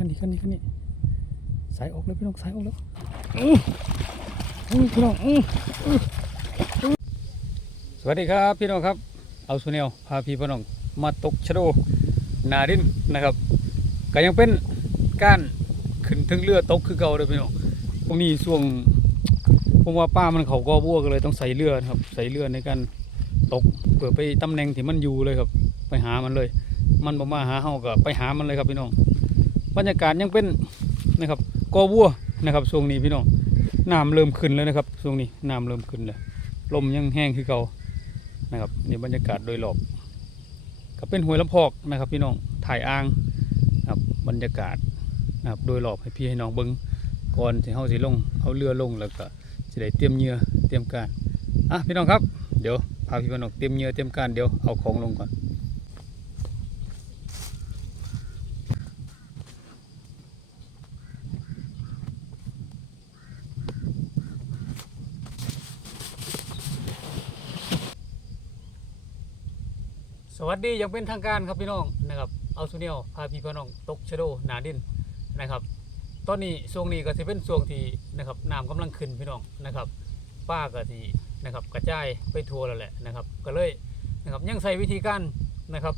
ขั้นนี้ขั้นนี้ขั้นนี้สายออกเลยพี่น้องสายออกแล้วอื้ออื้อพี่น้องสวัสดีครับพี่น้องครับ เอาสุเนลพาพี่พี่น้องมาตกชะโดนาดินนะครับก็ยังเป็นการขึ้นถึงเรือตกคือเก่าเลยพี่น้องพวกนี้ช่วงผมว่าป้ามันเขาก็บัวกันเลยต้องใส่เรือครับ ใส่เรือในการตกเพื่อไปตำแหน่งที่มันอยู่เลยครับ ไปหามันเลย มันบ่มาหาเฮาก็ไปหามันเลยครับพี่น้อง บรรยากาศยังเป็นนะครับกอวัวนะครับช่วงนี้พี่น้องน้ำเริ่มขึ้นแล้วนะครับช่วงนี้น้ำเริ่มขึ้นแล้วลมยังแห้งคือเก่านะครับนี่บรรยากาศโดยรอบก็เป็นห้วยลำพอกนะครับ พี่น้องถ่ายอ่างนะครับบรรยากาศนะครับโดยรอบให้พี่ให้น้องเบิ้งก่อนที่เฮาสิลงเอาเรือลงแล้วก็สิได้เตรียมเหยื่อเตรียมการอะพี่น้องครับเดี๋ยวพาพี่พน้องเตรียมเหยื่อเตรียมการเดี๋ยวเอาของลงก่อน วัสดีย่างเป็นทางการครับพี่น้องนะครับเอาซูเนียลพาพี่พี่น้องตกชะโดหนาดินนะครับตอนนี้ช่วงนี้ก็จะเป็นช่วงที่นะครับน้ำกำลังขึ้นพี่น้องนะครับ ป้าก็ที่นะครับกระจายไปทั่วแล้วแหละนะครับ ก็เลยนะครับยังใส่วิธีการนะครับ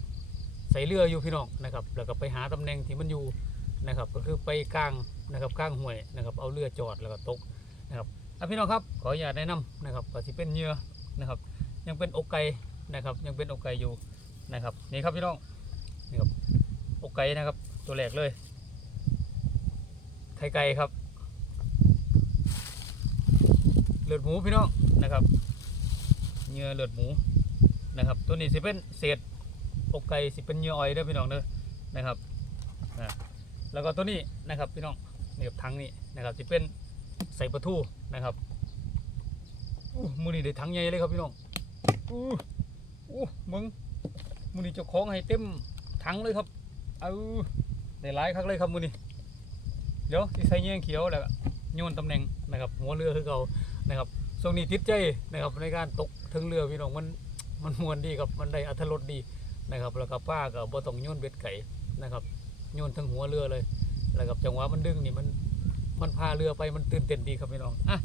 ใส่เรืออยู่พี่น้องนะครับแล้วก็ไปหาตำแหน่งที่มันอยู่นะครับ ก็คือไปกลางนะครับกลางห้วยนะครับ เอาเรือจอดแล้วก็ตกนะครับอพี่น้องครับขออนุญาตแนะนำนะครับก็สิเป็นเหยื่อนะครับ ยังเป็นอกไก่นะครับ ยังเป็นอกไก่อยู่ นะครับนี่ครับพี่น้องนี่ครับอกไก่นะครับ ตัวแรกเลยไข่ไก่ครับ เลือดหมูพี่น้องนะครับเนื้อเลือดหมูนะครับ ตัวนี้สิเป็นเศษอกไก่สิเป็นเนื้ออ้อยเด้อพี่น้องเด้อนะครับแล้วก็ตัวนี้นะครับพี่น้องนี่กับถังนี่นะครับสิเป็นใส่ปลาทูนะครับอู้มือนี่ได้ถังใหญ่เลยครับพี่น้องอู้อู้มึง มูนี่เจ้าของให้เต็มถังเลยครับ เอาได้หลายครั้งเลยครับมูนี่เดี๋ยวสิใส่เงี้ยเขียวแล้วโยนตำแหน่งนะครับ หัวเรือคือเขานะครับช่วงนี้ติดใจนะครับในการตกถึงเรือพี่น้องมันมันมวนดีครับมันได้อัธรสดีนะครับแล้วก็ป้าก็บ่ต้องโยนเบ็ดไก่นะครับโยนทั้งหัวเรือเลยแล้วกับจังหวะมันดึงนี่มันมันพาเรือไปมันตื่นเต้นดีครับพี่น้องอะ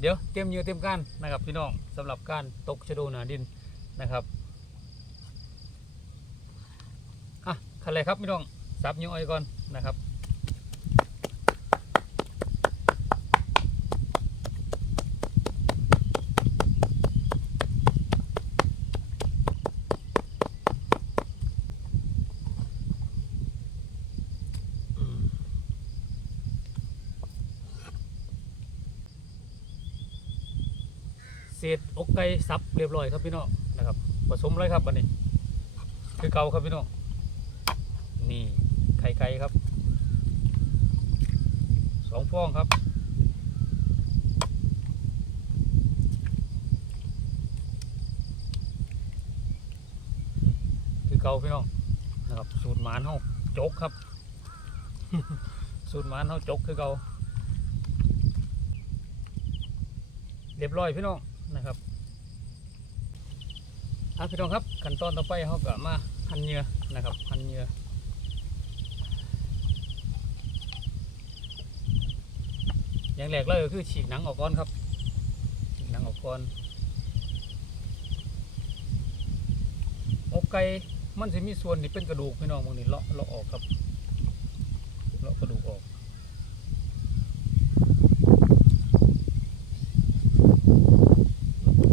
เดี๋ยวเตรียมเยือเตรียมการนะครับพี่น้องสำหรับการตกชะโดหนาดินนะครับ อะคันเลยครับพี่น้องซับนิ้วอ้อยก่อนนะครับเศษอกไก่ซับเรียบร้อยครับพี่น้องนะครับผสมเลยครับวันนี้ คือเก่าครับพี่น้อง ไข่ไก่ครับสองฟองครับคือเกาพี่น้องนะครับ สูตรหมานเฮาจกครับ สูตรหมานเฮาจกคือเกาเรียบร้อยพี่น้องนะครับอะพี่น้องครับขั้นตอนต่อไปเขาก็มาหั่นเหยื่อนะครับหั่นเหยื่อ อย่างแรกเลยก็คือฉีกหนังออกก่อนครับ ฉีกหนังออกก่อนอกไก่มันจะมีส่วนที่เป็นกระดูกพี่น้องมึงนี่เลาะเลาะออกครับเลาะกระดูกออก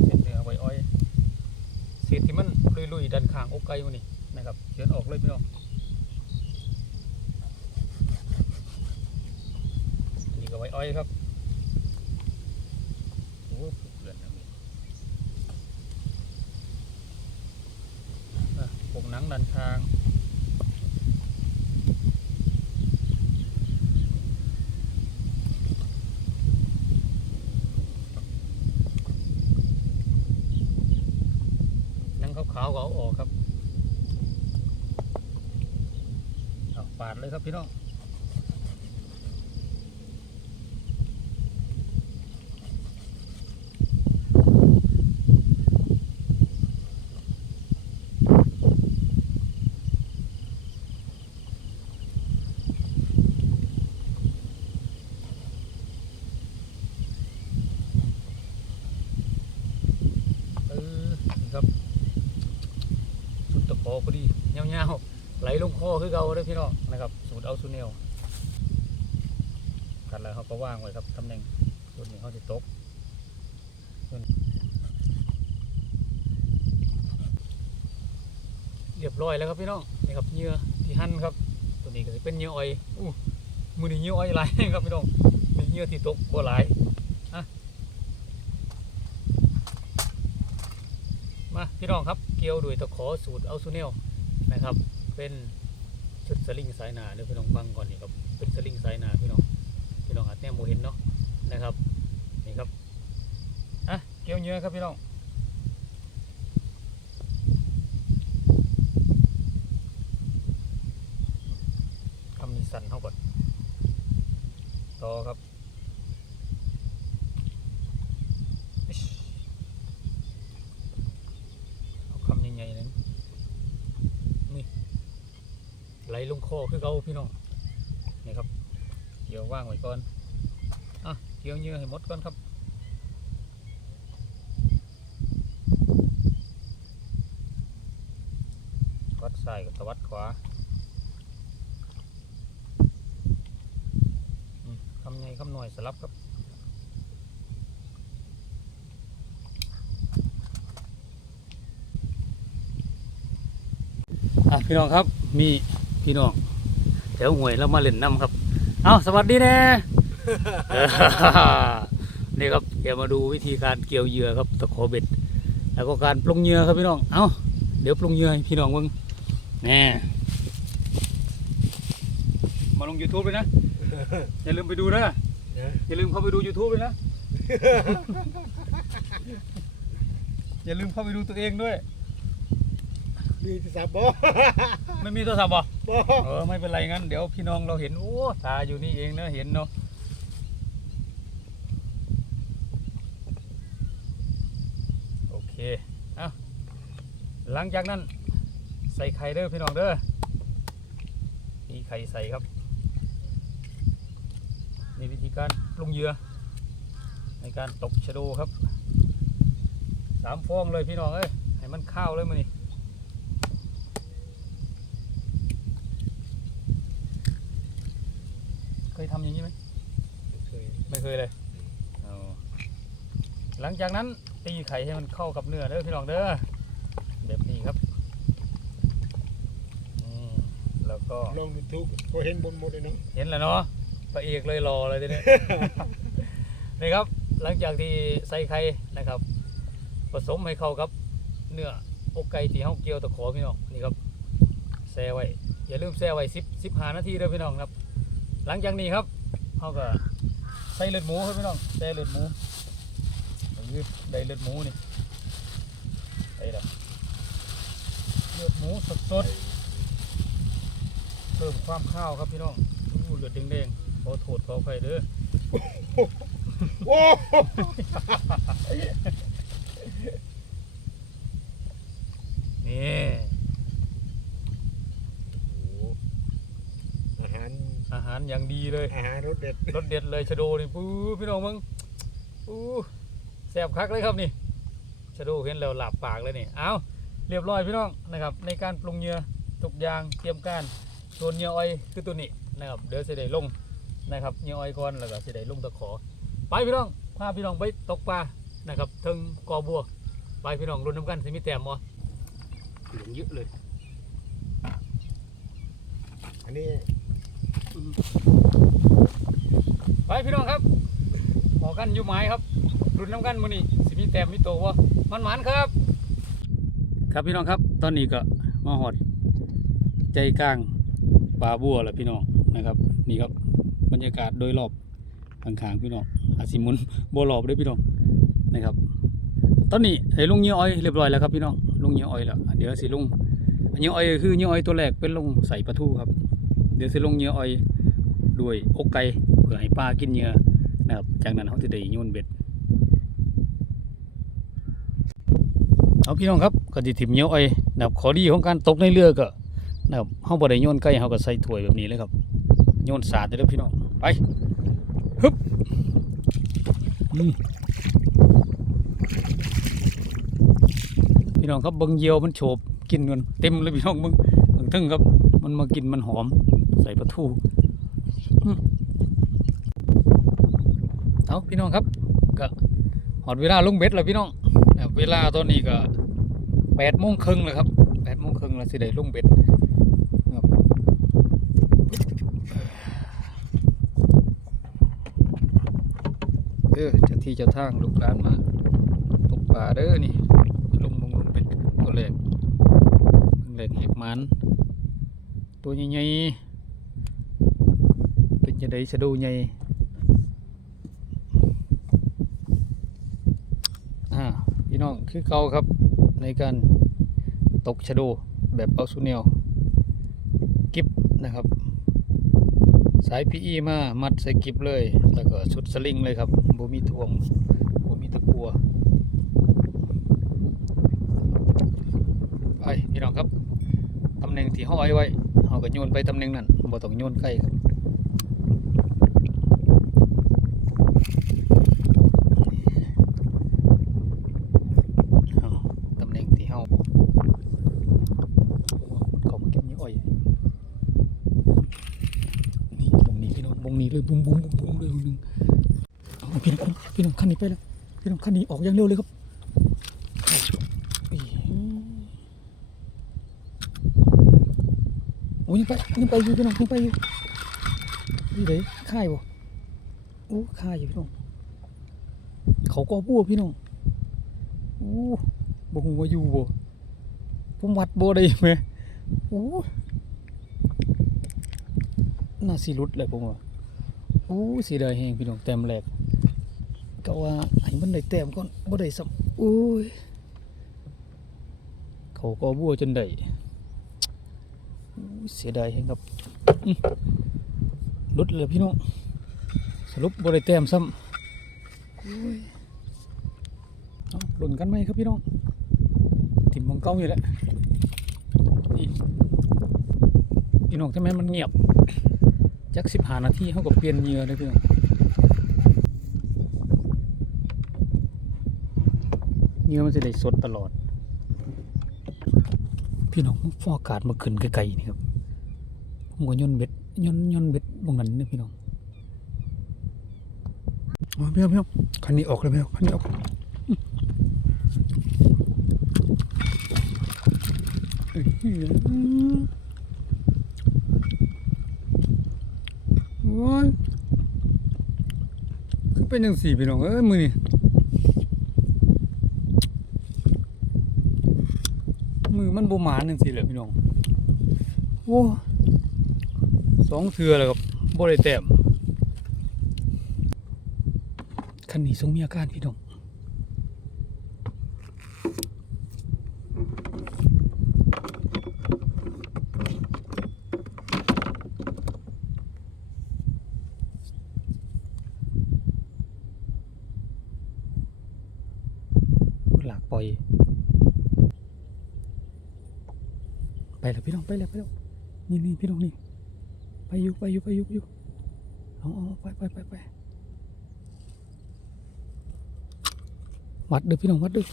เศษเนื้อไว้อ้อยเศษที่มันลุยๆดันข้างอกไก่มันนี่นะครับเฉือนออกเลยพี่น้องนี่ก็ไว้อ้อยครับ โอ้ผูกเลือนนะมีอะ ของดันช้างนังขาวๆก็เอาออกครับเอาปาดเลยครับพี่น้อง พอดียาวๆไหลลงคอคือเก่าเด้อพี่น้องนะครับ สูตรเอาซูเนลกันแล้วเขาก็ว่างไว้ครับตำแหน่งส่วนนี้เขาจะตกเรียบร้อยแล้วครับพี่น้องนี่ครับเหยื่อที่หั่นครับ ตัวนี้ก็จะเป็นเหยื่ออ้อยอู้มือนี้เหยื่ออ้อยหลายครับพี่น้องมีเหยื่อที่ตกบ่หลายมาพี่น้องครับ เกี่ยวด้วยตะขอสูตรเอาซูเนลนะครับ เป็นชุดสลิงสายหนาเดี๋ยวพี่น้องฟังก่อนนี่ครับเป็นสลิงสายหนาพี่น้องพี่น้องอาจแนมโมเห็นเนาะนะครับนี่ครับอะเกี่ยวเยื่อครับพี่น้องคำนี้สั่นเท่าก่อนต่อครับอิ๊ชเอาคำใหญ่ๆนั้นนี่ ไหลลงคอคือเขาพี่น้องนี่ครับ เดี๋ยวว่างไว้ก่อนอะเกี่ยวเหยื่อให้หมดก่อนครับวัดซ้ายกับตวัดขวาคำใหญ่คำหน่อยสลับครับอะพี่น้องครับมีพี่น้อง แถวหวยแล้วมาเล่นน้ำครับ เอาสวัสดีแน่เนี่ครับเดี๋ยวมาดูวิธีการเกี่ยวเหยื่อครับตะขอเบ็ด แล้วก็การปรุงเหยื่อครับพี่น้อง เอาเดี๋ยวปรุงเหยื่อให้พี่น้องเบิ่งแน่มาลง YouTube เลยนะ อย่าลืมไปดูนะ อย่าลืมเข้าไปดู YouTube เลยนะ อย่าลืมเข้าไปดูตัวเองด้วย มีที่สามบ่ไม่มีโทรศัพท์บ่บ่เออไม่เป็นไรงั้นเดี๋ยวพี่น้องเราเห็นโอ้ตาอยู่นี่เองนะเห็นเนาะโอเคเอาหลังจากนั้นใส่ไข่เด้อพี่น้องเด้อมีไข่ใส่ครับนี่วิธีการปรุงเหยื่อในการตกชะโดครับสามฟองเลยพี่น้องเอ้ยให้มันข้าวเลยมือนี่ เคยทำอย่างนี้ไหมเคยไม่เคยเลยเอาหลังจากนั้นตีไข่ให้มันเข้ากับเนื้อเด้อพี่น้องเด้อแบบนี้ครับอืมแล้วก็ลองดูทุกพอเห็นบนหมดเลยเนาะเห็นแล้วเนาะพระเอกเลยรอเลยทีนี้ นี่ครับ หลังจากที่ใส่ไข่นะครับ ผสมให้เข้ากับเนื้ออกไก่ที่เฮาเกี่ยวตะขอพี่น้องนี่ครับแช่ไว้อย่าลืมแช่ไว้10 15นาทีเด้อพี่น้องครับ หลังจากนี้ครับเฮาก็ใส่เลือดหมูครับพี่น้องแช่เลือดหมูเออได้เลือดหมูนี่ได้แล้วเลือดหมูสดๆเพิ่มความข้าวครับพี่น้องเลือดแดงๆขอโทษขออภัยเด้อโอ้ นี่ โหอาหาร อาหารอย่างดีเลยอาหารรสเด็ดรสเด็ดเลยชะโดนี่ปูพี่น้องมึงปูแซ่บคักเลยครับนี่ชะโดเห็นแล้วหลับปากเลยนี่เอาเรียบร้อยพี่น้องนะครับ ในการปรุงเหยื่อทุกอย่างเตรียมการส่วนเหยื่ออ้อยคือตัวนี้นะครับเดี๋ยวจะได้ลงนะครับเหยื่ออ้อยก่อนแล้วก็จะได้ลงตะขอ ไปพี่น้องพาพี่น้องไปตกปลานะครับถึงกอบัวไปพี่น้องรุ่นน้ำกันสิมีแต้มบ่เหลืองเยอะเลย อันนี้ ไปพี่น้องครับ ขอกันอยู่ไม้ครับรุนน้ำกันมือนี่สิมีแต้มมีโตวะมันหมันครับ ครับพี่น้องครับ ตอนนี้ก็มาหอด ใจกลางปลาบัวแล้วพี่น้องนะครับ นี่ครับบรรยากาศโดยรอบข้างๆพี่น้องอาจสิหมุนบัวรอบด้วยพี่น้องนะครับ ตอนนี้ได้ลุงเหยื่ออ้อยเรียบร้อยแล้วครับพี่น้องลุงเหยื่ออ้อยแล้วเดี๋ยวสิลุงเหยื่ออ้อยคือเหยื่ออ้อยตัวแรกเป็นลุงใส่ปลาทูครับ เดี๋ยวสิลุงเหยื่ออ้อยด้วยอกไก่ พื่อให้ปลากินเหยื่อนะครับ จากนั้นเขาจะได้โยนเบ็ดเอาพี่น้องครับก็สิถิ่มเหยื่ออ้นะครับขอดีของการตกในเรือก็นะครับเฮาบ่ได้โยนไก่เฮาก็ใส่ถ้วยแบบนี้เลยครับโยนสาดเลยพี่น้องไปฮึบพี่น้องครับเบิ่งเยี่ยวมันโฉบกินกันเต็มเลยพี่น้องมึงมึงทึ่งครับ มันมากินมันหอม ใส่ปลาทู เอาพี่น้องครับก็หอดเวลาลงเบ็ดแล้วพี่น้องเวลาตอนนี้ก็แปดโมงครึ่งแล้วครับแปดโมงครึ่งแล้วสิได้ลงเบ็ดครับเออจ้าที่จ้าทางลูกหลานมาตกปลาเด้อนี่ลงลงลงเป็ดตัวแรกเพิ่งแรกเห็บมันตัวใหญ่ๆเป็นจะได้สะดูใหญ่ อ่าพี่น้อง คือเก่าครับในการตกชะโดแบบเอาสุเนียวกิบนะครับ สายพีอีมามัดใส่กิบเลย แล้วก็ชุดสลิงเลยครับบ่มีทวงบ่มีตะกัวไปพี่น้องครับตำแหน่งที่ห้อยไว้เราก็โยนไปตำแหน่งนั้นบ่ต้องโยนใกล้ครับ เอาตำแหน่งที่เฮาเขามาเก็บนี้อ้อย นี่ตรงนี้พี่น้องวงนี้เลย บุ้มบุ้มบุ้มบุ้มเลยหนึ่งพี่น้องพี่น้องขั้นนี้ไปแล้วพี่น้องขั้นนี้ออกอย่างเร็วเลยครับอีโอ้ยยังไปยังไปอยู่พี่น้องยังไปอยู่นี่เลยค่ายบ่โอ้ค่ายอยู่พี่น้องเขาก็บัวพี่น้องโอ้บ่ฮู้ว่าอยู่บ่ผมวัดบ่ได้แหมโอ้น่าสิหลุดเลยผมว่า อ้เสิได้แฮงพี่น้องแต้มแรกก็ว่าให้มันได้แต้มก่อนบ่ได้ซ้ำโอ้ยเขาก็บัวจนได้เสียดายแฮงครับลดเลยพี่น้องสรุปบ่ได้แต้มซ้ำโอ้ยเอาหล่นกันไหมครับพี่น้องถิ่มของเก้าอยู่แหละพี่น้องทำไมมันเงียบ จักสิบหานาทีเขาก็เปลี่ยนเหยื่อเลยพี่น้องเหยื่อมันจะได้สดตลอด พี่น้องฟอกอากาศมาขึ้นไกลๆนี่ครับผมก็ย่นเบ็ดย่นย่นเบ็ดบงนั้นนี่พี่น้องอ๋อพี่น้องพี่น้องคันนี้ออกเลยพี่น้องคันนี้ออกโอ้ ยคือเป็นยังสี่พี่น้องเอ้ยมือนี่มือมันบหมานจังสี่แหละพี่น้องโอ้สองเทือแล้วครับบ่ได้แต้มคันนี้ทรงมีอาการพี่น้อง หลากปล่อย ไป แล้วพี่น้องไปแล้วไปแล้วนี่นี่พี่น้องนี่ไปอยู่ไปอยู่ไปอยู่อยู่เอาเอาไปไปไปไปวัดเด้อพี่น้องวัดเด้อ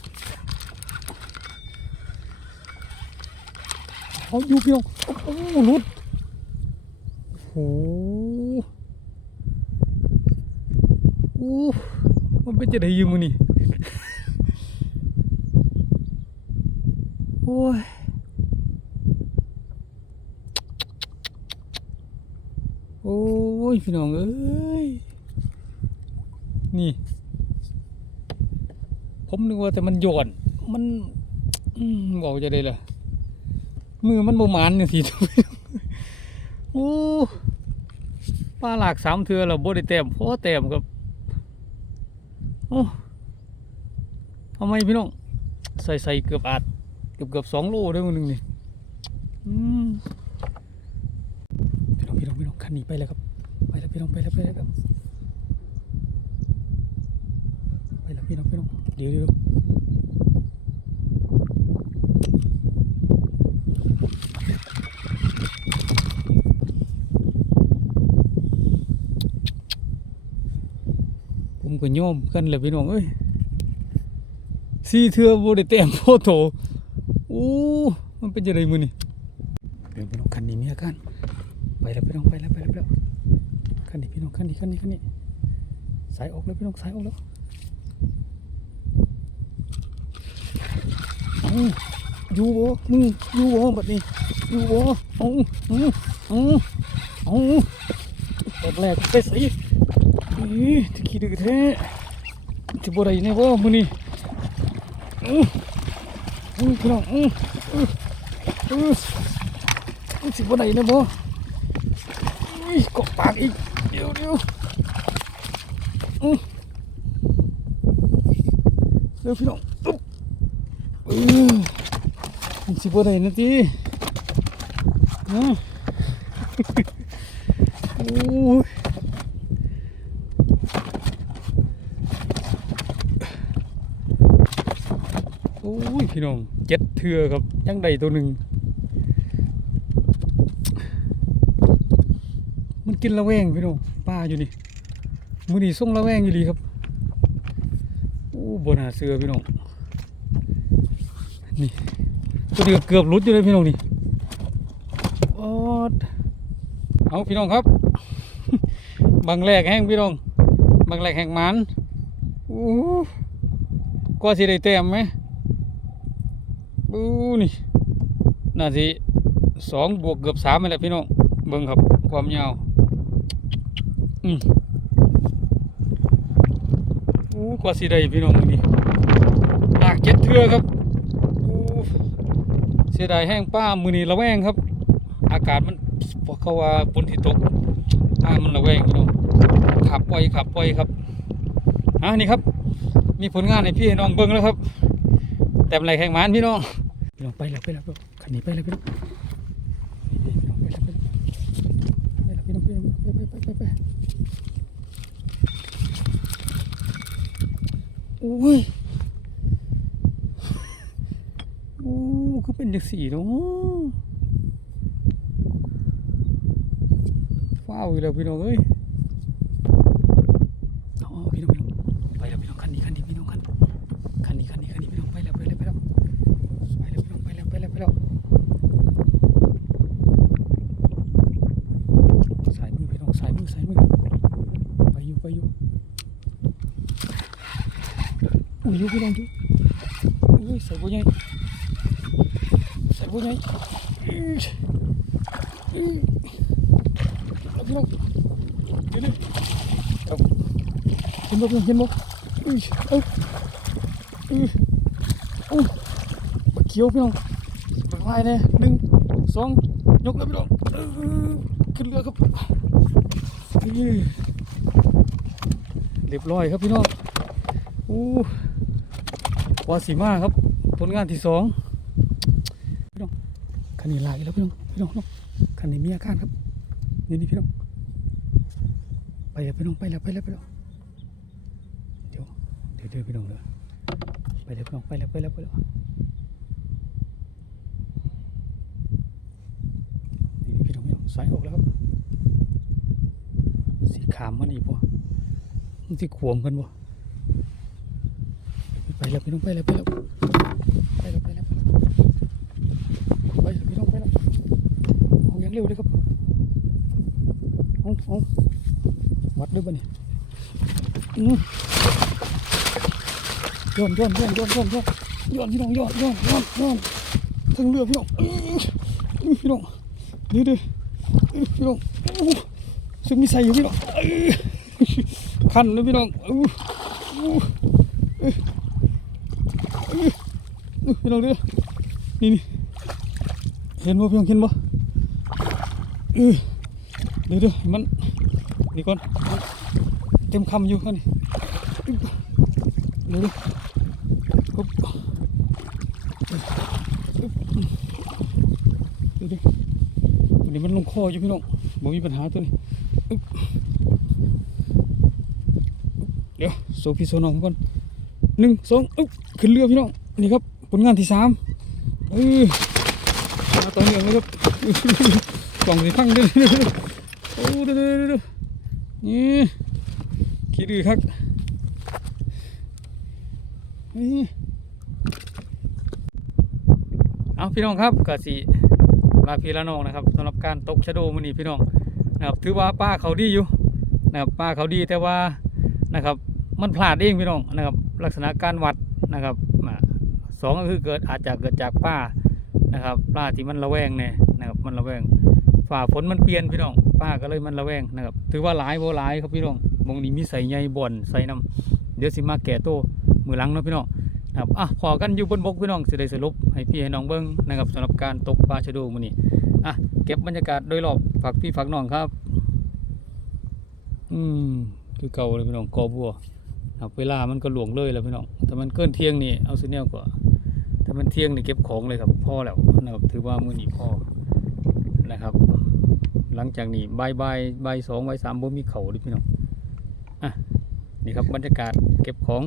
เอาอยู่พี่น้องโอ้โหลุดโอ้โหโอ้มันเป็นจะได้ยืมมือนี่โอ้ย โอ้ ยพี่น้องเอ้ย นี่ ผมนึกว่าแต่มันหย่อน มันอบอกจะได้เลยมือมันบมานอย่างทีโอ้ปลาหลากสามเทือแล้วบ่ได้แต้มเพอแต้มครับโอ้ทำไมพี่น้อง ใส่ใส่เกือบอาดเกือบเกือบสองโลได้มือหนึ่งนี่อืมพี่น้องพี่น้องพี่น้องคันนี้ไปแล้วครับ พี่น้องไปแล้วไปแล้วครับไปแล้วพี่น้องพี่น้องเดี๋ยวเดี๋ยวผมก็โยมกันเลยพี่น้องเอ้ยสีเทือบ่ได้เต็มโฟโต้อู้มันเป็นยังไงมือนี่เดี๋ยวพี่น้องคันนี้มีอาการไปแล้วพี่น้องไปแล้วไปแล้ว กันนี้พี่น้องคันนี้คันนี้คันนี้สายออกแล้วพี่น้องสายออกแล้วอยู่บ่มึงอยู่บ่แบบนี้อยู่บ่เอาเอาเอาเอาตอนแรกไปส่อีตะขี้ดื้อแท้จะบ่ได้แน่บ่มื้อนี้อื้ออื้อพี่น้องอื้ออื้ออื้ออื้อสิบ่ได้แน่บ่อุ้ยกบปากอีก เดี๋ยวเดี๋ยวอื้อเดี๋ยวพี่น้องอึ๊บอื้อมันสิบ่ได้นะติฮะโอ้ยโอ้ยพี่น้องเจ็ดเทือครับยังใดตัวหนึ่งมันกินละแวงพี่น้อง ป้าอยู่นี่มือนี่ส่งละแวงอยู่ดีครับโอ้บนหาเสือพี่น้องนี่ตัวนี้ก็เกือบหลุดอยู่เลยพี่น้องนี่โอ๊ดเอาพี่น้องครับบางแรกแห้งพี่น้องบางแรกแห้งมันโอ้ก็สิได้เต็มไหมบูนี่น่าสิสองบวกเกือบสามนี่แหละพี่น้องเบิ่งครับความยาว อืมอู้กว่าสิได้พี่น้องมือนี่ลากเจ็ดเทือครับอู้เสียดายแห้งป้ามือนี้ระแวงครับ อากาศมันบอเขาว่าฝนที่ตกป้ามันระแวงพี่น้องขับปล่อยขับปล่อยครับอะนี่ครับ มีผลงานให้พี่น้องเบิ่งแล้วครับ แต่อะไรแข่งมันพี่น้องพี่น้องไปแล้วไปแล้วขันนี้ไปแล้วพี่น้องนี่พี่น้องไปแล้วไปแล้วไปแล้วพี่น้องไปแล้วไปไปไปไปไปโอุ้ยโอ้คือเป็นจังสีเนาะว้าวอีกแล้วพี่น้องเอ้ยเอาเอาพี่น้องพี่น้องไปแล้วพี่น้องคันนี้คันนี้พี่น้องคันคันนี้คันนี้คันนี้พี่น้องไปแล้วไปแล้วไปแล้ว ไปแล้วพี่น้องไปแล้วไปแล้วไปแล้วสายมือพี่น้องสายมือสายมือไปอยู่ไปอยู่อุ้ยอยู่พี่น้องอยู่อุ้ยใส่บัวใหญ่ใส่บัวใหญ่อื้ออื้อเอาพี่น้อง เดี๋ยวนี้เห็นบ่พี่น้องเห็นบ่อุ้ยเอาอื้ออู้บักเขียวพี่น้องบักลายเนี่ยหนึ่งสองยกแล้วพี่น้องขึ้นเรือครับเรียบร้อยครับพี่น้องอู้วาสีมาครับ ผลงานที่สองพี่น้องคันนี้ลายแล้วพี่น้องพี่น้องพี่น้องคันนี้มีอาการครับนี่นี่พี่น้อง ไปแล้วพี่น้องไปแล้วไปแล้วไปแล้วเดี๋ยวเดี๋ยวเดี๋ยวพี่น้องเดี๋ยไปแล้วพี่น้องไปแล้วไปแล้วไปแล้วนี่พี่น้องพี่น้องสายออกแล้วครับสีขามมันอีกบ่มันสีขวมกันบ่ไปแล้วพี่น้องไปแล้วไปแล้วไปแล้วไปแล้วไปแล้วไปแล้วพี่น้องไปแล้วเอาอย่างเร็วเลยครับเอาเอา วัดด้วยบ่เนี่ยย้อนย้อนย้อนย้อนย้อนย้อนย้อนพี่น้องย้อนย้อนย้อนย้อนทั้งเรือพี่น้องอื้ออพี่น้องเดี๋ยวเดี๋ยวเอ้ยพี่น้องซึ่งมีใส่อยู่พี่น้องคันเลยพี่น้องอู้หูเอ้พี่น้องเดี๋ยวนี่นี่เห็นบ่พี่น้องเห็นบ่เออเดี๋ยวเดี๋ยวมัน นี่ก่อนเต็มคำอยู่ครับนี่เดี๋ยวดี๋ยวปุ๊บเดี๋ยวดี๋ยวอันนี้มันลงคออยู่พี่น้องบ่มีปัญหาตัวนี้เดี๋ยวโซพี่โซน้องก่อนหนึ่งสองอึ๊บขึ้นเรือพี่น้องนี่ครับผลงานที่สามเออมาต่อเนื่องเลยครับกล่องสีพังเด้อโอ้ด้อเด้อเด้อ นี่ขี้ดื้อครับนี่เอาพี่น้องครับกะสิลาพี่ละน้องนะครับสำหรับการตกชะโดมื้อนี้พี่น้องนะครับถือว่าป้าเขาดีอยู่นะครับป้าเขาดีแต่ว่านะครับมันพลาดเองพี่น้องนะครับลักษณะการวัดนะครับสองก็คือเกิดอาจจะเกิดจากป้านะครับป้าที่มันระแวงเนี่ยนะครับมันระแวงฝ่าฝนมันเปลี่ยนพี่น้อง ป้าก็เลยมันระแวงนะครับถือว่าหลายโบหลายครับพี่น้องมองนี้มีใส่ใยบ่อนใส่น้ำเดี๋ยวสิมาแก่โตมือหลังเนาะพี่น้องนะครับอะพอกันอยู่บนบกพี่น้องสิได้สรุปให้พี่ให้น้องเบิ้งนะครับสำหรับการตกปลาชะโดูมื้อนี้อะเก็บบรรยากาศโดยรอบฝากพี่ฝากน้องครับ อืมคือเก่าเลยพี่น้องกอบัวครับเวลามันก็หลวงเลยแล้วพี่น้องถ้ามันเกินเที่ยงนี่เอาสิแนวกว่าถ้ามันเที่ยงนี่เก็บของเลยครับพ่อแล้วนะครับถือว่ามื้อนี้พ่อนะครับ หลังจากนี้ใบใบใบสองบ่ายสามบ่มีเขาดิพี่น้องอะนี่ครับบรรยากาศเก็บของ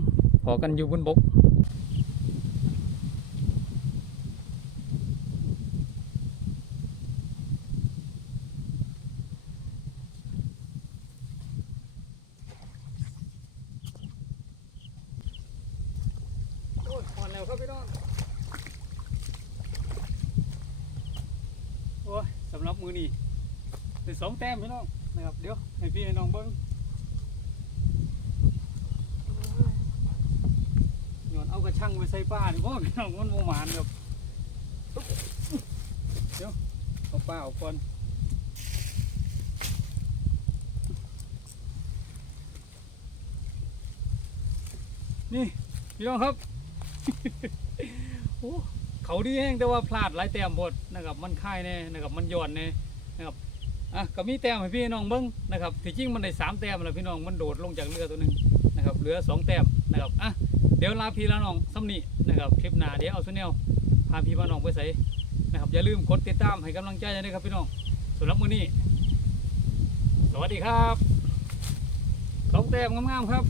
พอกันอยู่บนบก โอ้ยผ่อนแล้วครับพี่น้อง โอ้ยสำหรับมือนี้เป็นสองแต้มพี่น้องนะครับ เดี๋ยวให้พี่ให้น้องเบิ้งโยน เอากระชังไปใส่ป้าดิพ่อพี่น้องมันโมหมานครับเดี๋ยวเอาป้าเอาก่อนนี่พี่น้องครับโอ้เขาดีแห้งแต่ว่าพลาดหลายแต้มหมดนะครับมันค่ายแน่นะครับมันย่อนแน่นะครับอะก็มีแต้มให้พี่น้องเบิ้งนะครับที่จริงมันได้สามแต้มแล้วพี่น้องมันโดดลงจากเรือตัวหนึ่งนะครับเหลือสองแต้มนะครับอะ เดี๋ยวลาพี่ลาน้องซ้ำนี่นะครับคลิปหน้าเดี๋ยวเอาสุเนลพาพี่พาน้องไปใส่นะครับอย่าลืมกดติดตามให้กำลังใจด้วยนะครับพี่น้องสำหรับมื้อนี้ สวัสดีครับสองแต้มงามๆครับ